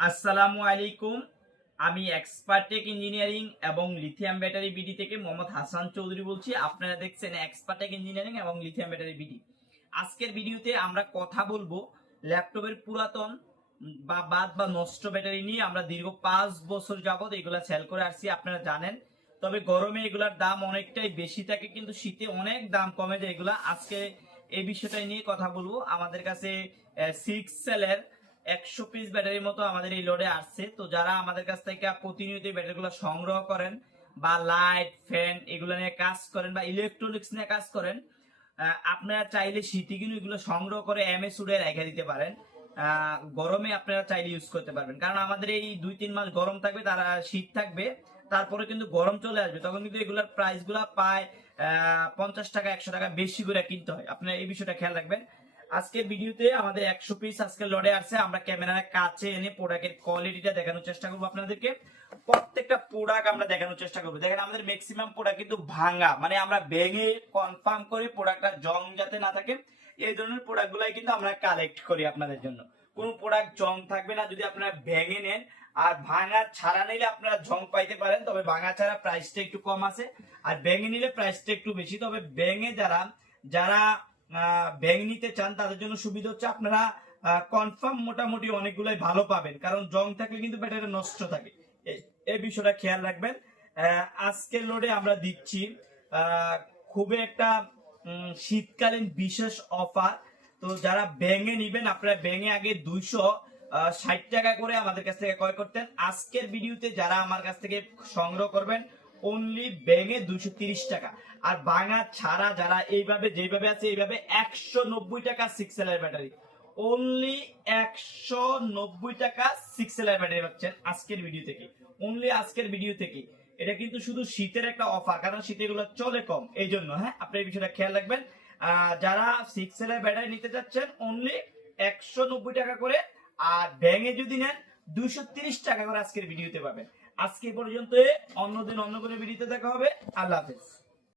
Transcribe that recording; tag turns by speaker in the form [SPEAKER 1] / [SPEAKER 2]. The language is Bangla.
[SPEAKER 1] আসসালামু আলাইকুম। আমি এক্সপার্টেক ইঞ্জিনিয়ারিং এবং লিথিয়াম ব্যাটারি বিডি থেকে মোহাম্মদ হাসান চৌধুরী বলছি। আপনারা দেখছেন এক্সপার্টেক ইঞ্জিনিয়ারিং এবং লিথিয়াম ব্যাটারি বিডি আজকের ভিডিওতে আমরা কথা বলব ল্যাপটপের পুরাতন বা বাদ বা নষ্ট ব্যাটারি নিয়ে। আমরা দীর্ঘ পাঁচ বছর যাবত এগুলা সেল করে আসছি, আপনারা জানেন। তবে গরমে এগুলার দাম অনেকটাই বেশি থাকে, কিন্তু শীতে অনেক দাম কমে যায় এগুলা। আজকে এই বিষয়টাই নিয়ে কথা বলব। আমাদের কাছে সিক্স সেলের একশো পিস ব্যাটারির মতো আমাদের এই লোডে আসছে। তো যারা আমাদের কাছ থেকে প্রতিনিয়ত ব্যাটারিগুলো সংগ্রহ করেন বা লাইট ফ্যান এগুলো নিয়ে কাজ করেন বা ইলেকট্রনিক্স নিয়ে কাজ করেন আপনারা চাইলে শীতে কিন্তু এগুলো সংগ্রহ করে এম এমএস উডে রেখে দিতে পারেন। আহ, গরমে আপনারা চাইলে ইউজ করতে পারবেন। কারণ আমাদের এই দুই তিন মাস গরম থাকবে তারা শীত থাকবে তারপরে কিন্তু গরম চলে আসবে। তখন কিন্তু এগুলোর প্রাইসগুলা পায় পঞ্চাশ টাকা একশো টাকা বেশি করে কিনতে হয়। আপনারা এই বিষয়টা খেয়াল রাখবেন। আজকের ভিডিওতে আমাদের একশো পিস আজকে লড়ে আসছে। আমরা ক্যামেরার কাছে এনে প্রোডাক্টের কোয়ালিটিটা দেখানোর চেষ্টা করব আপনাদেরকে। প্রত্যেকটা প্রোডাক্ট আমরা দেখানোর চেষ্টা করব। দেখেন, আমাদের ম্যাক্সিমাম প্রোডাক্ট কিন্তু ভাঙা মানে আমরা ভেঙে কনফার্ম করে প্রোডাক্টটা জং যাতে না থাকে, এই ধরনের প্রোডাক্ট গুলাই কিন্তু আমরা কালেক্ট করি আপনাদের জন্য। কোন প্রোডাক্ট জং থাকবে না যদি আপনারা ভেঙে নেন। আর ভাঙা ছাড়া নিলে আপনারা জং পাইতে পারেন, তবে ভাঙা ছাড়া প্রাইসটা একটু কম আছে। আর ভেঙে নিলে প্রাইসটা একটু বেশি। তবে ভেঙে যারা যারা আহ, নিতে চান তাদের জন্য সুবিধা হচ্ছে আপনারা কনফার্ম মোটামুটি অনেকগুলাই ভালো পাবেন। কারণ জং থাকলে কিন্তু ব্যাটারি নষ্ট থাকে। এই- বিষয়টা খেয়াল রাখবেন। আজকের লোডে আমরা দিচ্ছি খুবই একটা শীতকালীন বিশেষ অফার তো যারা ব্যাঙে নিবেন আপনারা ব্যাঙে আগে দুইশো ষাট টাকা করে আমাদের কাছ থেকে ক্রয় করতেন। আজকের ভিডিওতে যারা আমার কাছ থেকে সংগ্রহ করবেন অনলি ব্যাঙে দুইশো তিরিশ টাকা। আর বাঙা ছাড়া যারা এইভাবে, যেভাবে আছে এইভাবে একশো নব্বই টাকা সিক্স এর ব্যাটারি অনলি একশো নব্বই টাকা সিক্স এর ব্যাটারি পাচ্ছেন আজকের ভিডিও থেকে। অনলি আজকের ভিডিও থেকে। এটা কিন্তু শুধু শীতের একটা অফার কারণ শীতে এগুলো চলে কম। এই জন্য হ্যাঁ আপনি এই বিষয়টা খেয়াল রাখবেন। যারা সিক্স এর ব্যাটারি নিতে চাচ্ছেন অনলি একশো নব্বই টাকা করে, আর ব্যাঙে যদি নেন, দুইশো তিরিশ টাকা করে আজকের ভিডিওতে পাবেন। আজকে পর্যন্ত অন্যদিন অন্য কোনো ভিডিওতে দেখা হবে। আল্লাহ হাফেজ।